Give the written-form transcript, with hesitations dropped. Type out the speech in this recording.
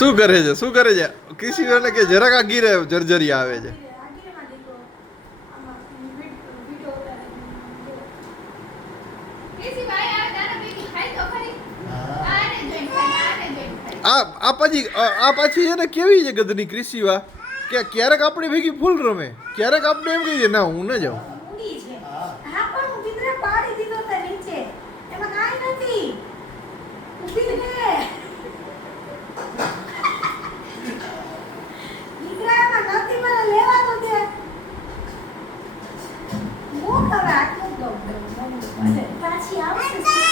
શું કરે છે શું કરે છે ક્રિશીને કે જરાક આ ગીરે જર્જરી આવે છે આ પાછી છે ને કેવી છે ગધની ક્રિશીવા કે ક્યારેક આપણે ભેગી ફૂલ રમે ક્યારેક આપણે એમ કહીએ ના હું ન જાઉં પાછી આવશે